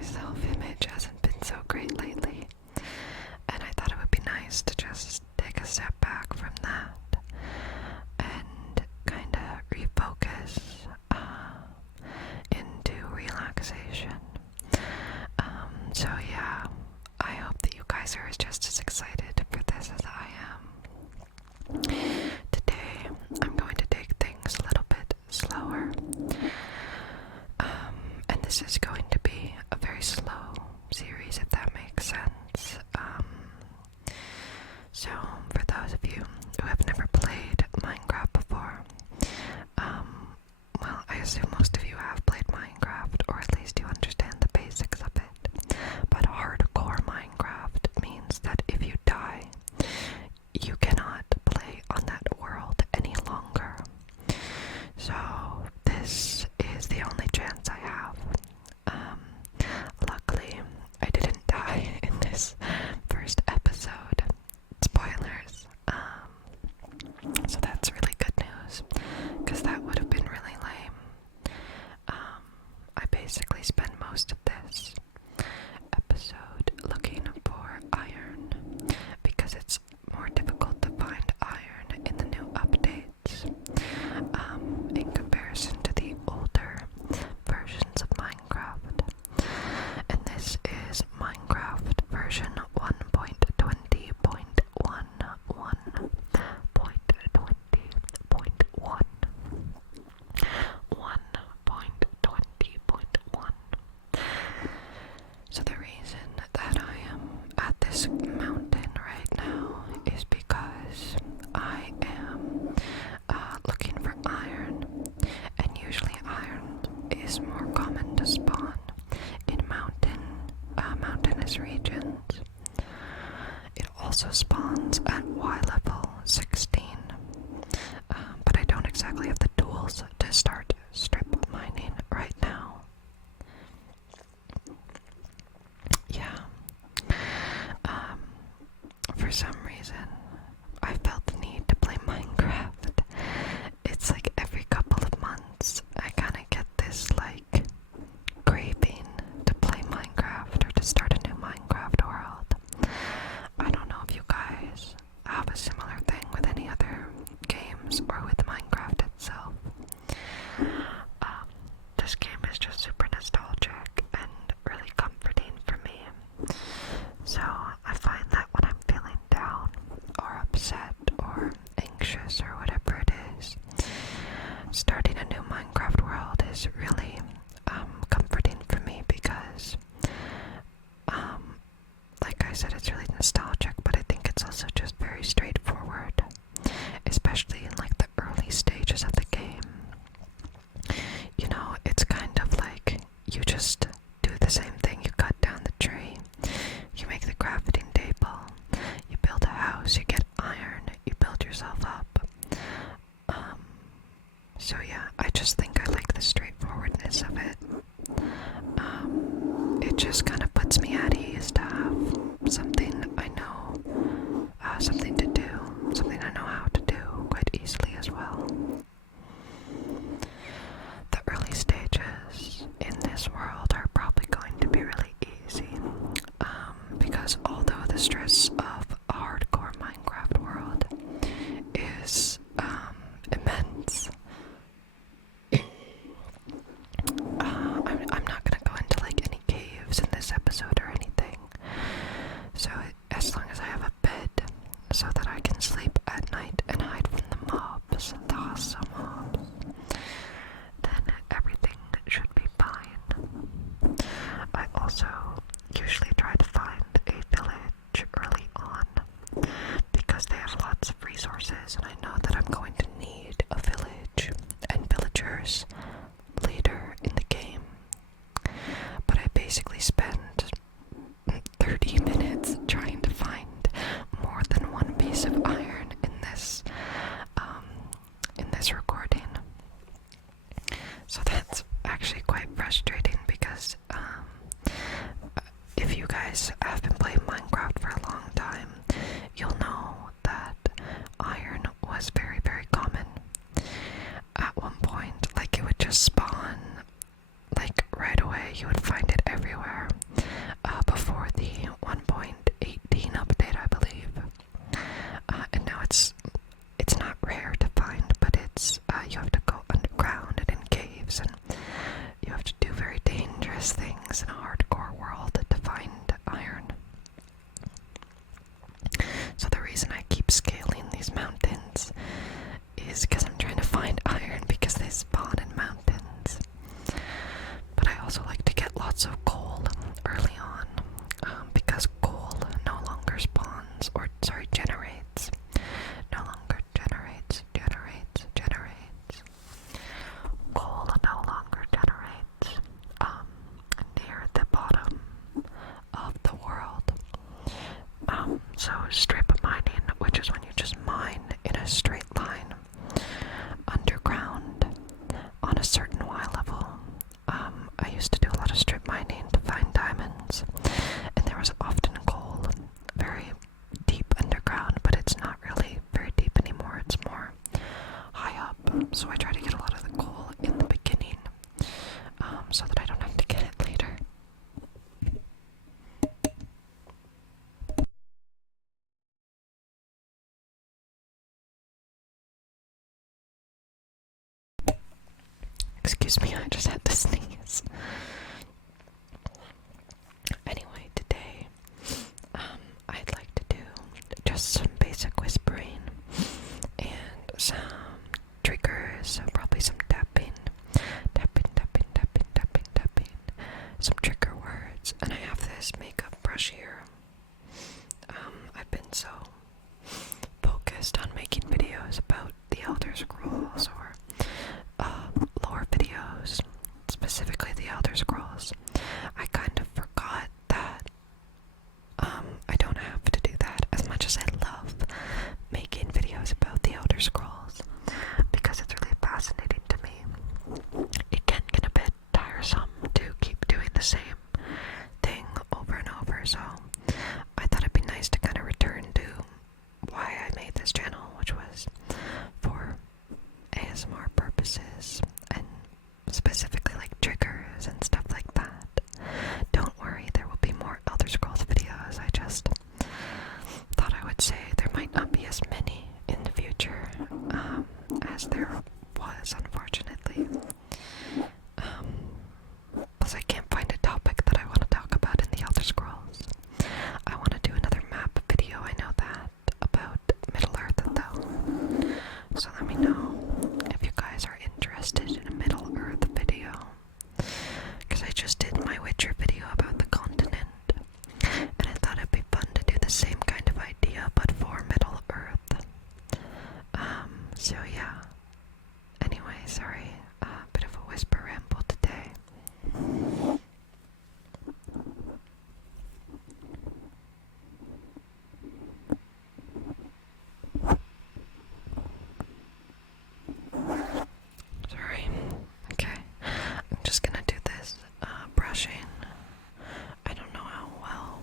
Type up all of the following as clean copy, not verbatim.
my self-image hasn't been so great lately, and I thought it would be nice to just take a step back from that and kind of refocus into relaxation. So yeah, I hope that you guys are just as excited for this as I am. Today, I'm going to take things a little bit slower. And this is going to be a very slow series, if that makes sense. So, for those of you who have never played Minecraft before, well, I assume most of you have played Minecraft, or at least you understand the basics of it. But hardcore Minecraft means that if you die, you cannot play on that world any longer. So, this is the only chance I have. Luckily, I didn't die in this first episode. Spoilers. So that's really good news, because that would have been really lame. I basically spent most of this episode looking for iron, because it's more difficult to find iron in the new updates, in comparison to the older versions of Minecraft. And this is Minecraft version 1.20.11.1. 1.20.1. So the reason that I am at this mountain right now is because I am looking for iron, and usually iron is more common to spawn in mountainous regions. It also spawns at Y level 16, but I don't exactly have the tools to start strip mining right now. Yeah. For some reason, I felt the need to play Minecraft. It's like every couple of months, I kind of get this, like, craving to play Minecraft or to start a new Minecraft world. I don't know if you guys have a similar thing with any other games or with Minecraft itself. This game is just super nostalgic and really comforting for me. So I find that when I'm feeling down or upset or anxious or whatever it is, starting a new Minecraft world is really comforting for me, because like I said, it's really nostalgic, but I think it's also just very straightforward, especially in like the early stages of the game. You know, it's kind of like you just do the same thing. You cut down the tree, you make the crafting table, you build a house, you get iron, you build yourself up. So yeah, I just think I like the straightforwardness of it. It just kind of puts me at ease to have something I know, something to do, something I know how to do quite easily as well. The early stages in this world are probably going to be really easy, because although the stress of a hardcore Minecraft world is immense, I'm not gonna go into like any caves in this episode or anything. So as long as I have a bed so that I can sleep at night and hide from the mobs, the hostile mobs, then everything should be fine. Excuse me, I just had to sneeze. Anyway, today, I'd like to do just some basic whispering and some triggers, so probably some tapping, some trigger words, and I have this makeup brush here. I've been so focused on making videos about the Elder Scrolls or lore videos, specifically the Elder Scrolls. I kind of forgot that I don't have to do that as much as I love making videos about the Elder Scrolls, because it's really fascinating to me. It can get a bit tiresome to keep doing the same thing over and over, so I thought it'd be nice to kind of return to why I made this channel, which was for ASMR purposes and specifically like triggers and stuff like that. Don't worry, there will be more Elder Scrolls videos. I just thought I would say there might not be as many in the future as there was, unfortunately. Plus I can't find a topic that I want to talk about in the Elder Scrolls. I want to do another map video, I know that, about Middle-earth though. So let me know if you guys are interested in a Middle-earth video, because I just did my Witcher video about the continent, and I thought it'd be fun to do the same kind of idea, but for Middle-earth. So yeah. Anyway, sorry, a bit of a whisper ramble today. Sorry. Okay. I'm just gonna do this brushing. I don't know how well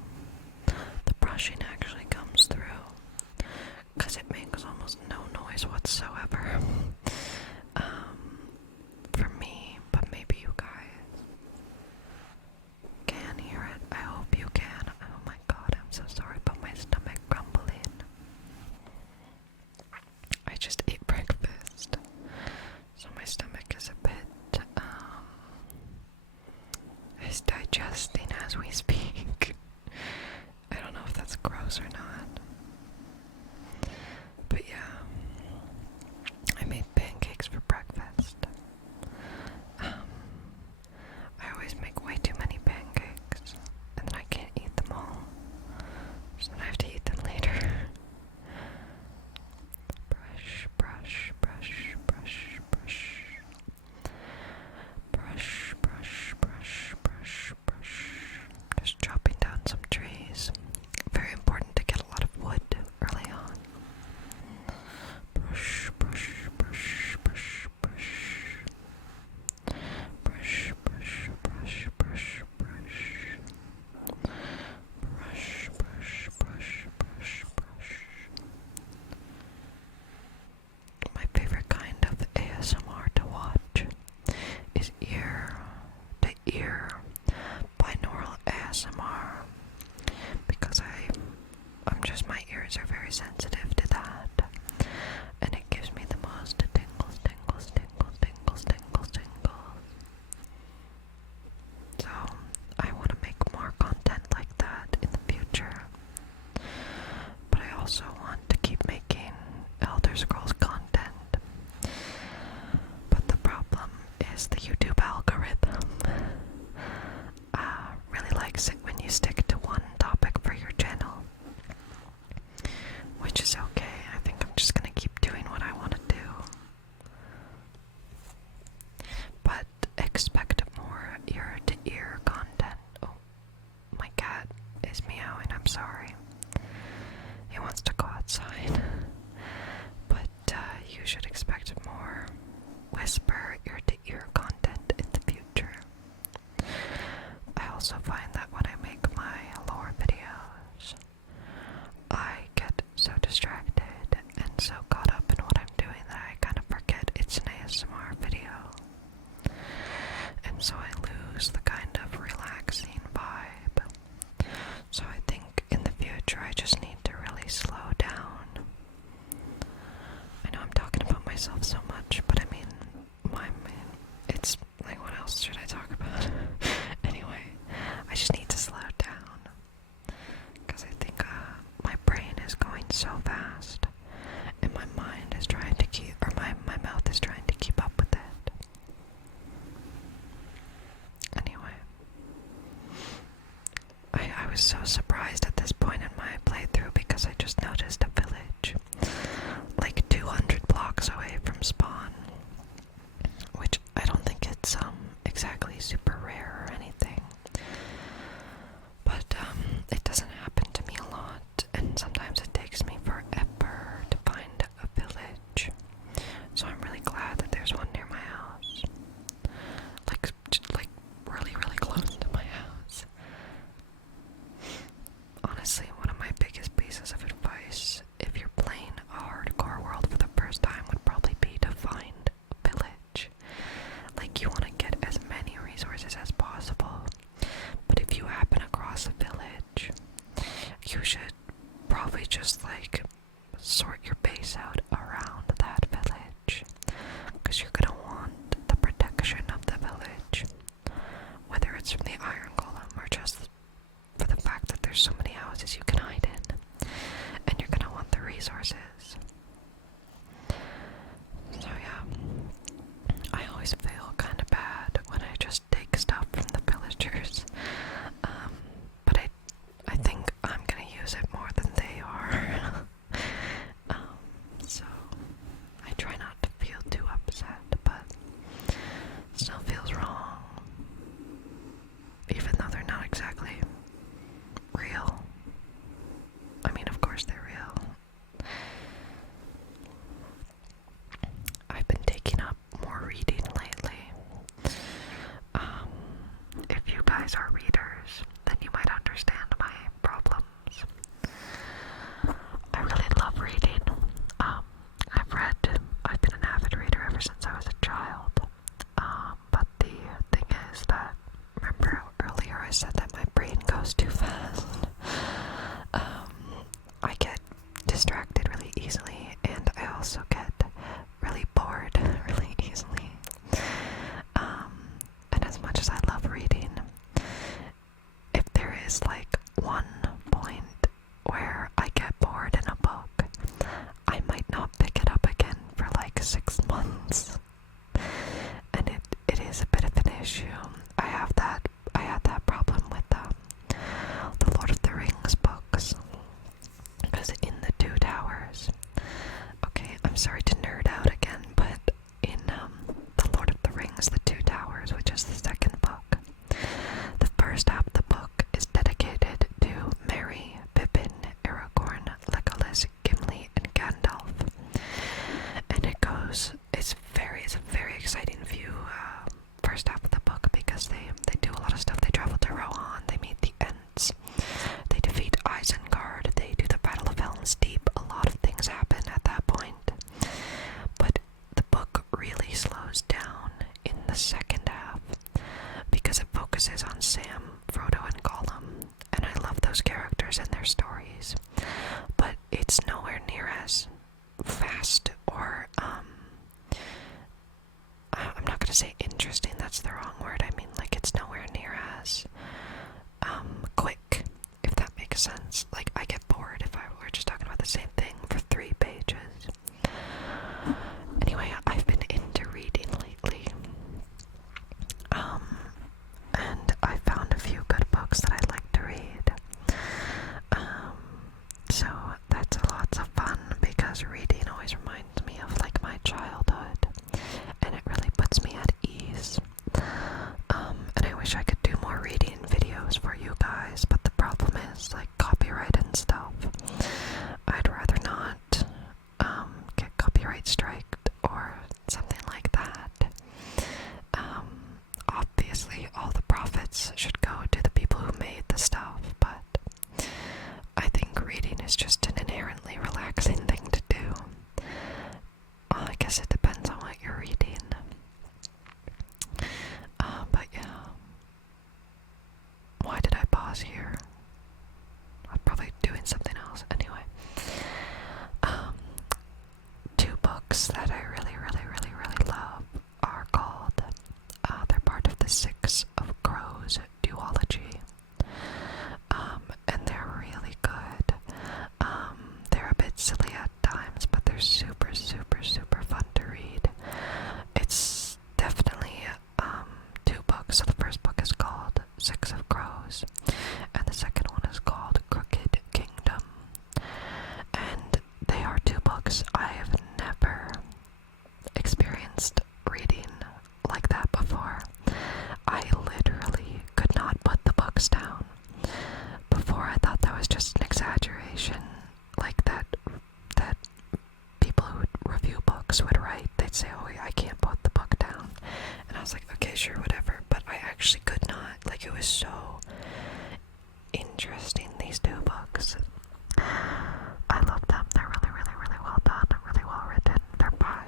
the brushing actually comes through, because it makes almost no noise whatsoever. For me, but maybe you guys can hear it. I hope you can. Oh my god, I'm so sorry about my stomach grumbling. I just ate breakfast, so my stomach is a bit, is digesting as we speak. I don't know if that's gross or not. But yeah, I made pancakes for breakfast. I always make way too many pancakes, and then I can't eat them all, so then I have to eat them later. Brush, brush, brush, brush, brush. Brush, brush, brush, brush, brush. Just chopping down some trees. Very important to get a lot of wood early on. Brush, brush, brush, brush, brush. Brush, brush, brush, brush, brush. Brush, brush, brush, brush, brush. My favorite kind of ASMR to watch is ear-to-ear binaural ASMR, because my ears are very sensitive to that, and it gives me the most tingles, tingles, tingles, tingles, tingles, tingles. So I want to make more content like that in the future, but I also want to keep making Elder Scrolls content. But the problem is the YouTube algorithm really likes it when you stick to one topic for your channel, which is okay. I think I'm just gonna keep doing what I want to do. But expect more ear-to-ear content. Oh, my cat is meowing, I'm sorry. He wants to go outside. But you should expect more whisper ear-to-ear content in the future. I also find that when I make my lore videos, I get so distracted and so caught up in what I'm doing that I kind of forget it's an ASMR video. And so I lose the kind of relaxing vibe. So I think in the future I just need to really slow down. I know I'm talking about myself so much, but it's was so surprised at this point in my playthrough because I just noticed a village like 200 blocks away from spawn, which I don't think it's exactly super rare or anything, but it doesn't happen to me a lot, and sometimes it takes me forever to find a village. So I'm really glad that there's one near my house, like really, really close to my house. Honestly, one of my biggest pieces of advice if you're playing a hardcore world for the first time would probably be to find a village. Like, you want to get as many resources as possible, but if you happen across a village, you should probably just like sort your base out around that village, because you're gonna want the protection of the village, whether it's from the iron golem or just for the fact that there's so many houses you can hide in, and you're gonna want the resources. So yeah, I always feel kind of bad when I just take stuff from the villagers, but I think I'm gonna use it more than they are. So I try not to feel too upset, but it still feels wrong, even though they're not exactly real. I mean, of course they're real. I've been taking up more reading lately. If you guys are readers, then you might understand my problems. I really love reading. I've been an avid reader ever since I was a child. But the thing is that, remember earlier I said that my brain goes too fast? I get distracted really easily, and I also get really bored really easily. And as much as I love reading, if there is like one point where I get bored in a book, I might not pick it up again for like 6 months. And it is a bit of an issue. I had that problem with the Lord of the Rings books. Because in the Two Towers, okay, I'm sorry to nerd out again, but in the Lord of the Rings, the Two Towers, which is the second book, the first half of the book is dedicated interesting, these two books. I love them. They're really, really, really well done, really well written. They're by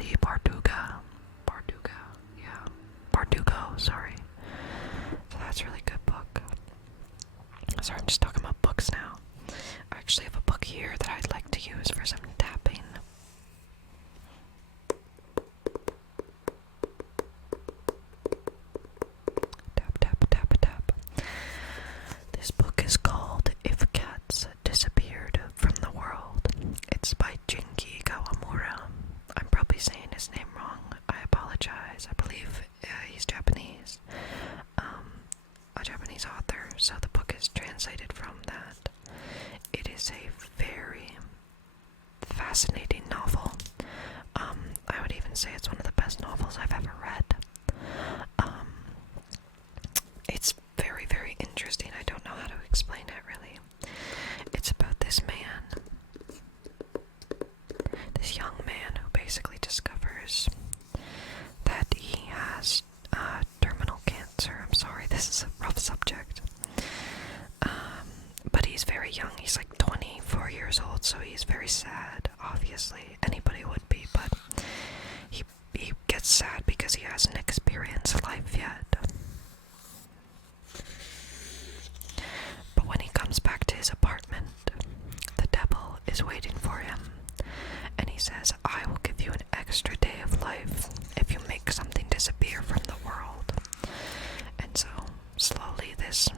Lee Bardugo. Bardugo, sorry. So that's a really good book. Sorry, I'm just talking about books now. I actually have a book here that I'd like to use for some tapping. Tap, tap, tap, tap. This book is called If Cats Disappeared from the World. It's by Jinki Kawamura. I'm probably saying his name wrong. I apologize. I believe he's Japanese. A Japanese author, so the book is translated from that. It is a very fascinating novel. I would even say it's one of the best novels I've ever read. It's very, very interesting. I don't know how to explain it really. It's about this man, this young man who basically discovers that he has terminal cancer. I'm sorry, this is a rough subject. But he's very young. He's like 24 years old, so he's very sad. Obviously, anybody would be, but he gets sad because he hasn't experienced life yet. But when he comes back to his apartment, the devil is waiting for him, and he says, "I will give you an extra day of life if you make something disappear from the world." And so, slowly this,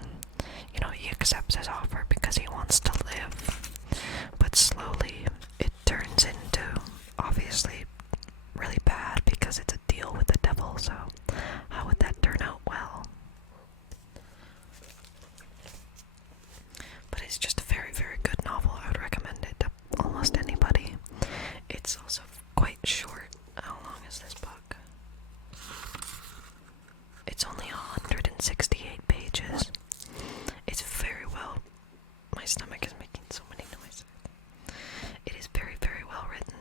he accepts his offer because he wants to live. But slowly, it turns into, obviously, really bad because it's a deal with the devil, so how would that turn out well? But it's just a very, very good novel. I would recommend it to almost anybody. It's also quite short. How long is this book? It's only 168 pages. It's very well. My stomach is making so many noises. It is very, very well written.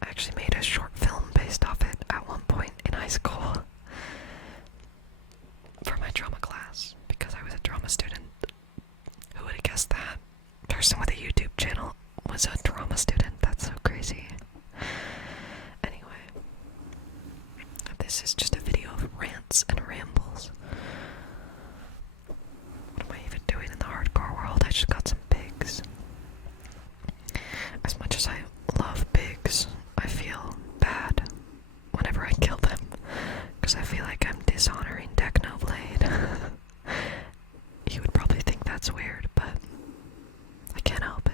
I actually made a short film based off it at one point in high school for my drama class because I was a drama student. Who would have guessed that? Person with a YouTube channel was a drama student. That's so crazy. Anyway, this is just a video of rants and rambles. What am I even doing in the hardcore world? I just got some pigs. As much as I love pigs, I feel bad whenever I kill them, because I feel like I'm dishonoring Technoblade. You would probably think that's weird, but I can't help it.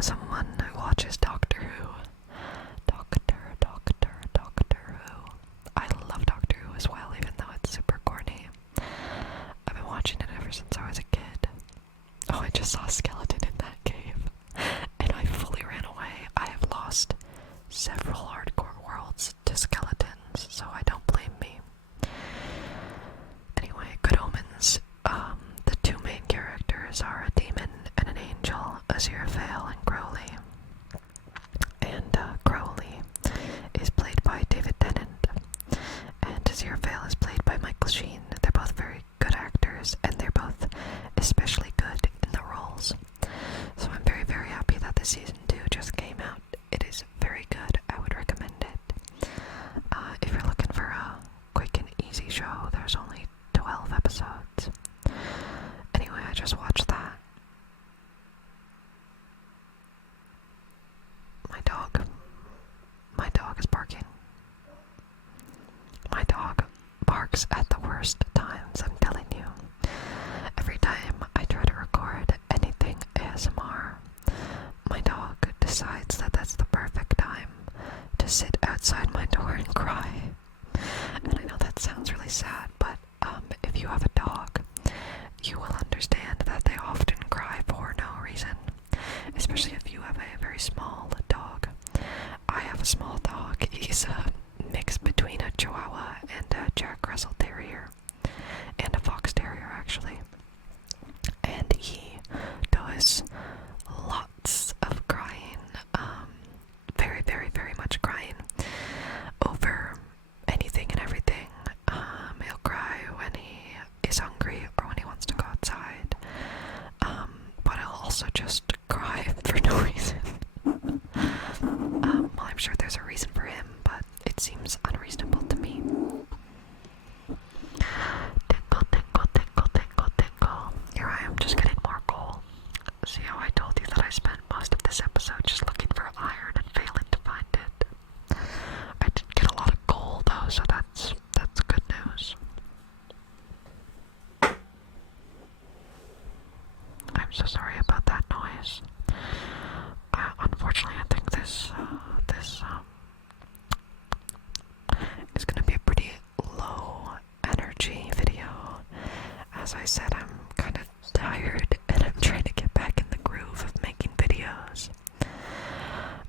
Someone who watches Doctor Who. Doctor. works at the worst times, I'm telling you. Every time I try to record anything ASMR, my dog decides that that's the perfect time to sit outside my door and cry. And I know that sounds really sad, but if you have a dog, you will understand that they often cry for no reason, especially if you have a very small dog. I have a small dog. He's a mix between a Chihuahua and a Jack Russell Terrier, and a Fox Terrier, actually. And he does lots of crying, very, very, very much crying over anything and everything. He'll cry when he is hungry or when he wants to go outside, but he'll also just cry for no reason. Well, I'm sure there's a reason for him, but it seems unreasonable to me. Tinkle, tinkle, tinkle, tinkle, tinkle. Here I am just getting more coal. See how I told you that I spent most of this episode just looking for iron and failing to find it? I did get a lot of coal though, so that's good news. I'm so sorry about that noise. Unfortunately, I think this is gonna be a pretty low energy video. As I said, I'm kind of tired and I'm trying to get back in the groove of making videos.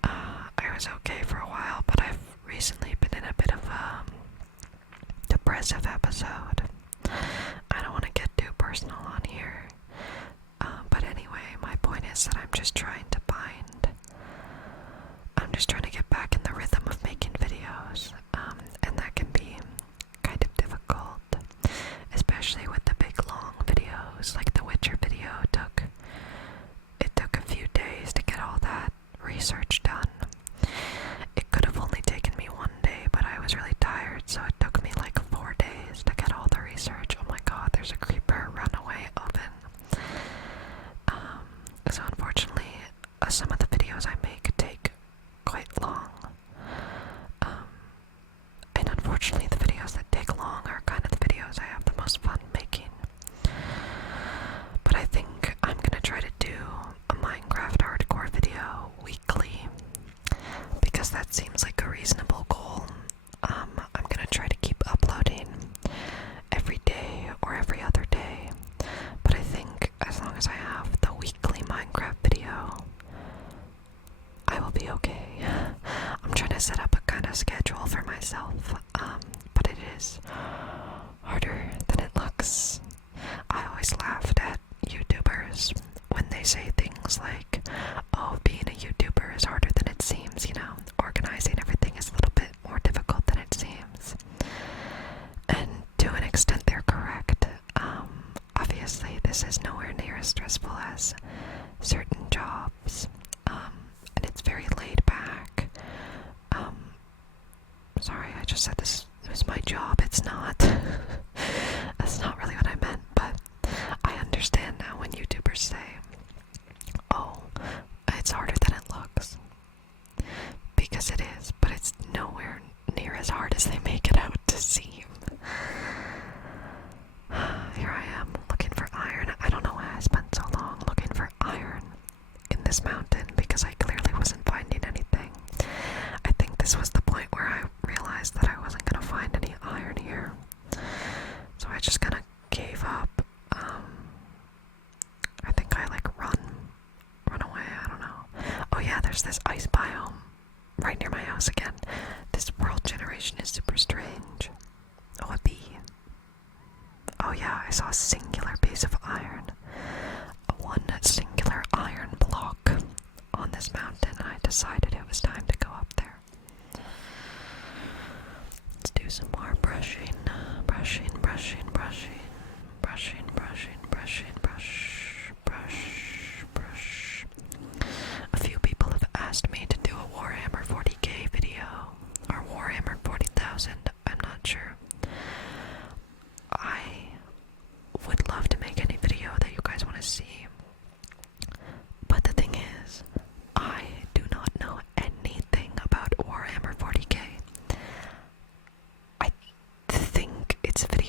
I was okay for a while, but I've recently been in a bit of a depressive episode. I don't want to get too personal on here. But anyway, my point is that I'm just trying to get back in the rhythm of making videos, and that can be kind of difficult, especially with the big long videos, like the Witcher video. It took a few days to get all that research done. It could have only taken me one day, but I was really tired, so it took me like 4 days to get all the research. Oh my god, there's a creeper runaway oven. So unfortunately, some of the videos I make take quite long. And unfortunately, the videos that take long are kind of the videos I have the most fun making. But I think I'm gonna try to do a Minecraft hardcore video weekly, because that seems like a reasonable goal. I'm gonna try to keep uploading every day or every other day, but I think as long as I have the weekly Minecraft video, I will be okay. I'm trying to set up a kind of schedule for myself, but it is harder than it looks. I always laughed at YouTubers when they say things like, oh, being a YouTuber is harder than it seems, organizing everything is a little bit more difficult than it seems. And to an extent they're correct. Obviously this is nowhere near as stressful as certain jobs, and it's very laid back. Sorry, I just said this was my job. It's not. That's not really what I meant, but I understand now when YouTubers say, oh, it's harder than it looks. Because it is, but it's nowhere near as hard as they make it out to seem. Here I am, looking for iron. I don't know why I spent so long looking for iron in this mountain, because I clearly wasn't finding anything. I think this was the point where I realized that I wasn't gonna find any iron here. So I just kind of gave up. I think I run away, I don't know. Oh yeah, there's this ice biome right near my house again. This world generation is super strange. Oh, a bee. Oh yeah, I saw a singular piece of iron. One singular iron block on this mountain, and I decided it was time to go up there. Let's do some more brushing. Brushing, brushing, brushing. Brushing, brushing, brushing, brush, brush, brush. A few people have asked me to do a Warhammer 40k video, or Warhammer 40,000, I'm not sure. I would love to make any video that you guys want to see, but the thing is, I do not know anything about Warhammer 40k. I think it's a video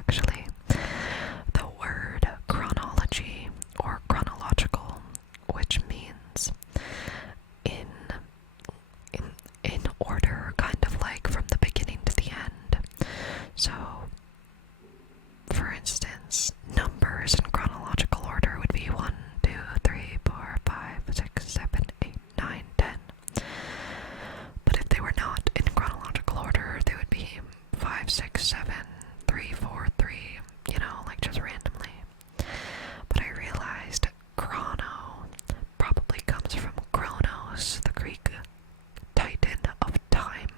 order, kind of like from the beginning to the end. So, for instance, numbers in chronological order would be 1, 2, 3, 4, 5, 6, 7, 8, 9, 10. But if they were not in chronological order, they would be 5, 6, 7, 3, 4, 3, you know, like just randomly. But I realized chrono probably comes from Chronos, the Greek titan of time.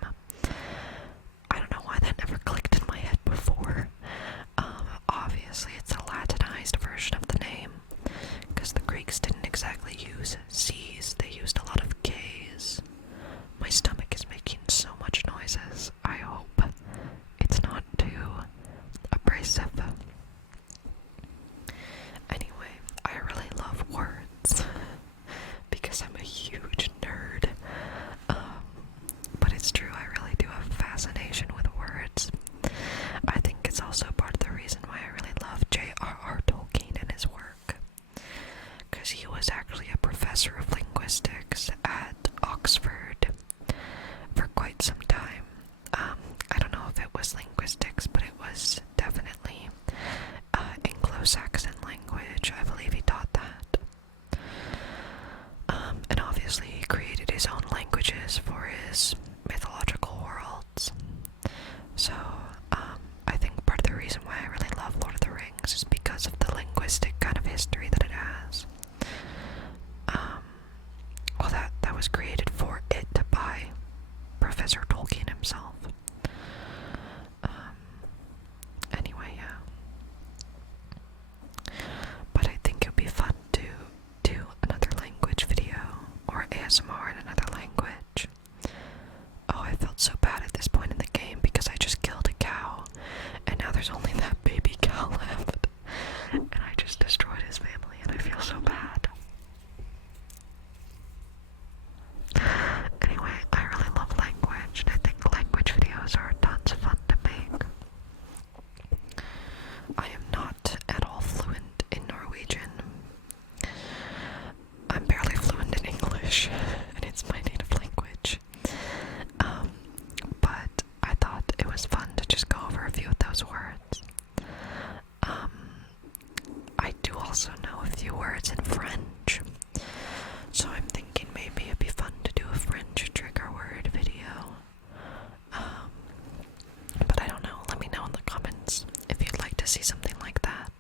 I don't know why that never clicked in my head before. Obviously it's a Latinized version of the name, because the Greeks didn't exactly use C's, they used a lot of K's. My stomach is making so much noises. I hope it's not too abrasive. Anyway, I really love words because I'm a huge nerd. But it's true, I really do have a fascination with words. I think it's also part of the reason why I really love J.R.R. Tolkien and his work. Because he was actually a professor of linguistics at Oxford for quite some time. I don't know if it was linguistics, but it was definitely Anglo-Saxon language. I believe he taught that. And obviously he created his own languages for his mythological worlds. So, I think part of the reason why I really love Lord of the Rings is because of the linguistic kind of history that it has. Well, that was created for it by Professor Tolkien himself. Anyway, yeah. But I think it would be fun to do another language video, or ASMR in another language. Oh, I felt so bad at this point in the game because I just killed a cow, and now there's only that baby cow left, and I just destroyed his family, and I feel so bad. Anyway, I really love language, and I think language videos are tons of fun to make. I am not at all fluent in Norwegian. I'm barely fluent in English, and it's my native language. But I thought it was fun to just go over a few of those words. I do also know a few words in French, so I'm thinking maybe it'd be fun to do a French trigger word video. But I don't know, let me know in the comments if you'd like to see something like that.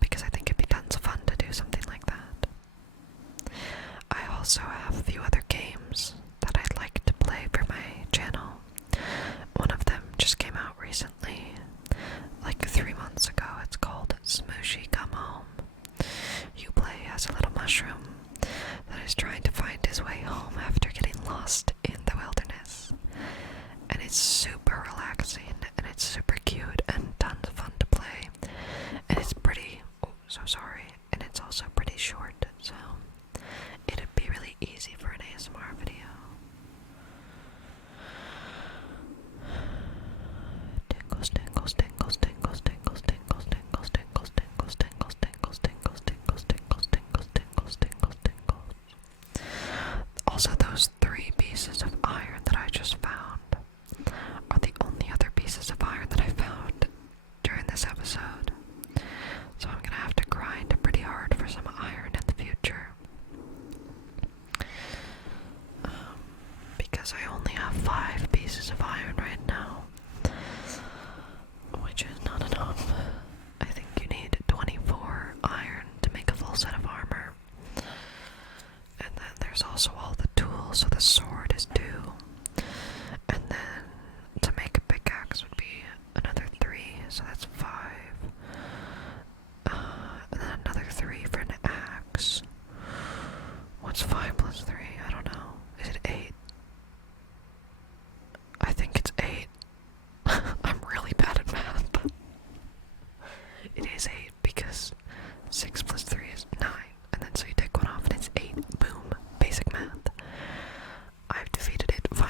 Because I think it'd be tons of fun to do something like that. I also have a few other games that I'd like to play for my channel. One of them just came out recently, like 3 months ago. It's called Smooshy Come Home. You play as a little mushroom that is trying to find his way home after getting lost in the wilderness. And it's super relaxing, and it's super cute, and tons of fun to play. And it's pretty, and it's also pretty short, so it'd be really easy for an ASMR video. Tingles, tingles, tingles, tingles, tingles, tingles, tingles, tingles, tingles, tingles, tingles, tingles, tingles, tingles, tingles, tingles, tingles, tingles. Also, those 3 pieces of iron that I just found are the only other pieces of iron that I found during this episode. So I'm gonna have to grind pretty hard for some iron in the future. Because I only have 5 pieces of iron right now, which is not enough. I think you need 24 iron to make a full set of armor. And then there's also all the tools, so the sword is 2. And then to make a pickaxe would be another 3, so that's 5. And then another 3 for an axe. What's 5 plus 3? I don't know. Is it 8? I think it's 8. I'm really bad at math. It is 8 because 6 plus 3 is 9. And then so you take one off and it's 8. Boom. Basic math. I've defeated it finally.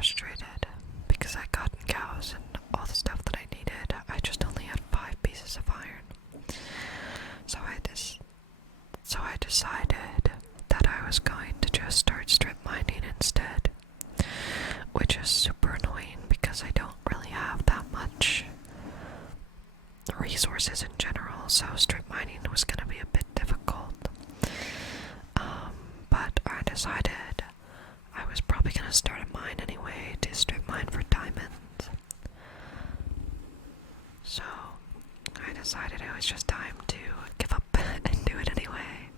frustrated because I got cows and all the stuff that I needed. I just only had 5 pieces of iron. So I decided that I was going to just start strip mining instead, which is super annoying because I don't really have that much resources in general, so strip mining was going to be a bit difficult. But I decided I was probably going to start a mine anyway to strip mine for diamonds. So I decided it was just time to give up and do it anyway.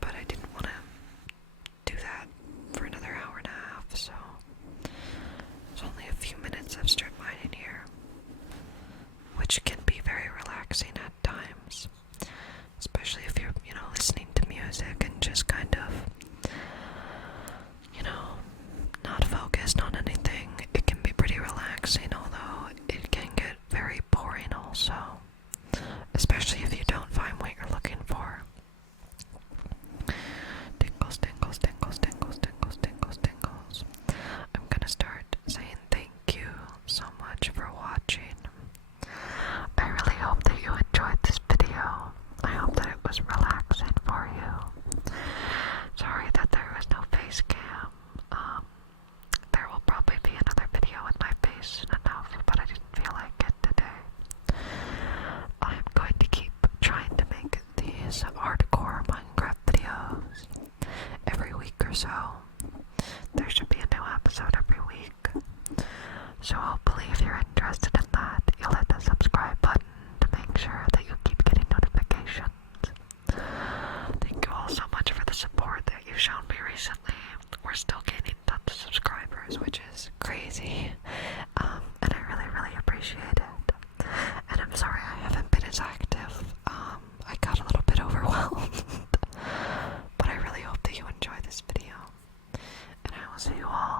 But I didn't want to do that for another hour and a half, so it's only a few minutes of strip mining here, which can be very relaxing at times, especially if you're, listening to music and just kind of, not focused on anything. It can be pretty relaxing, although it can get very boring also, especially if you don't find what you're looking for. Tingles, tingles, tingles, tingles, tingles, tingles, tingles. I'm gonna start saying thank you so much for watching. I really hope that you enjoyed this video. I hope that it was relaxing for you. Sorry that there was no face cam. There will probably be another video with my face soon enough, but I didn't feel like it today. I'm going to keep trying to make these hardcore Minecraft videos every week or so. There should be a new episode every week. So hopefully if you're interested in that, you'll hit the subscribe button to make sure that you keep getting notifications. Thank you all so much for the support that you've shown me recently. We're still gaining tons of subscribers, which is crazy. And I really, really appreciate it. And I'm sorry I haven't been as active. I got a little bit overwhelmed. But I really hope that you enjoy this video. And I will see you all